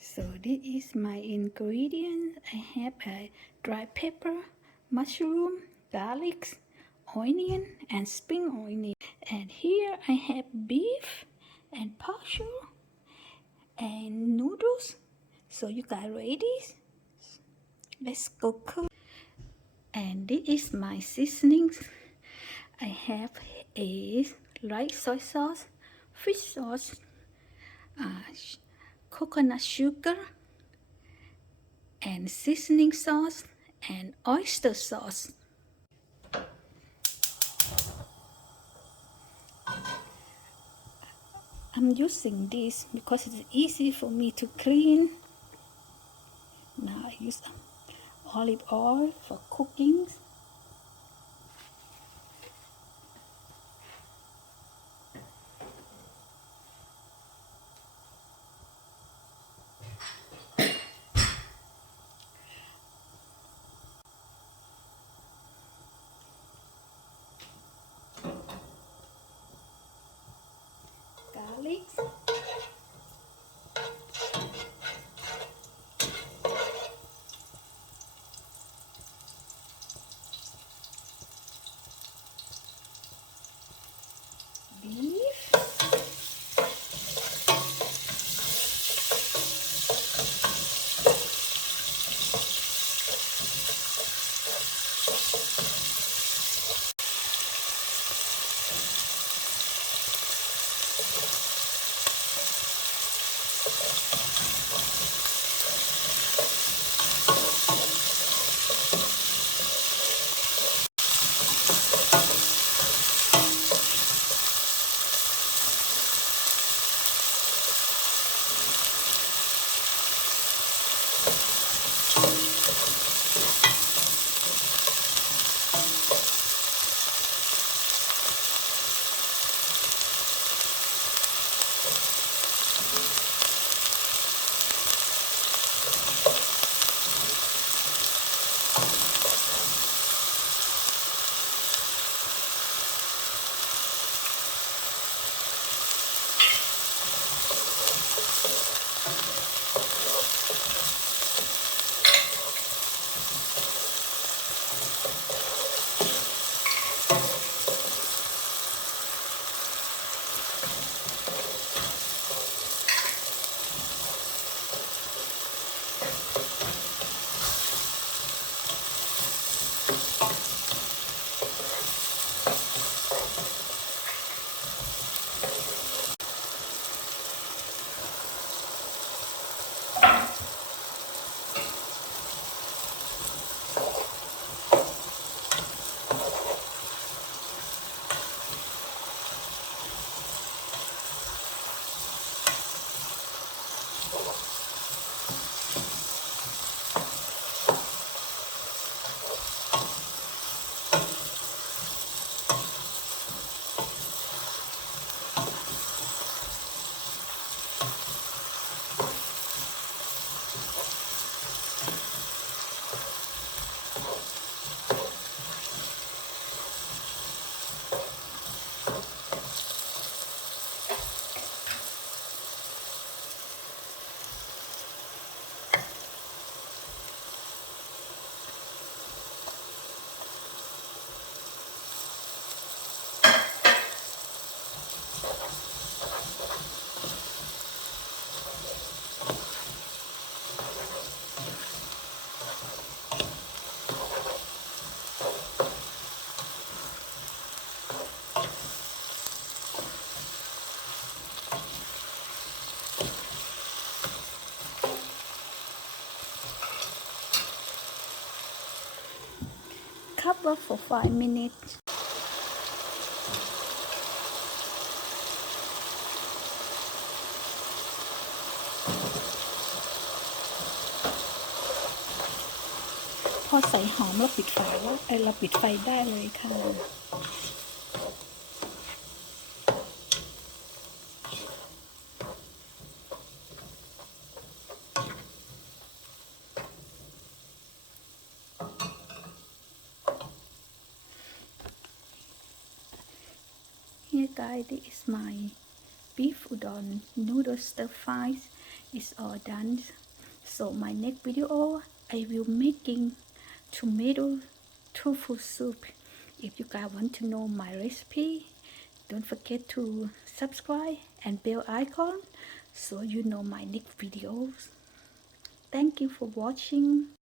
So this is my ingredients. I have a dry pepper, mushroom, garlic, onion, and spring onion. And here I have beef and partial and noodles. So you got ready? Let's go cook. And this is my seasonings. I have a light soy sauce, fish sauce, coconut sugar, and seasoning sauce and oyster sauce. I'm using this because it's easy for me to clean. Now I use olive oil for cooking. Garlic, beef, cover for 5 minutes.พอใส่หอมเราปิดฝาแล้วเราปิดไฟได้เลยค่ะ Here guys, this is my beef udon noodle stir fries. It's all done. So my next video I will making tomato tofu soup. If you guys want to know my recipe, don't forget to subscribe and bell icon so you know my next videos. Thank you for watching.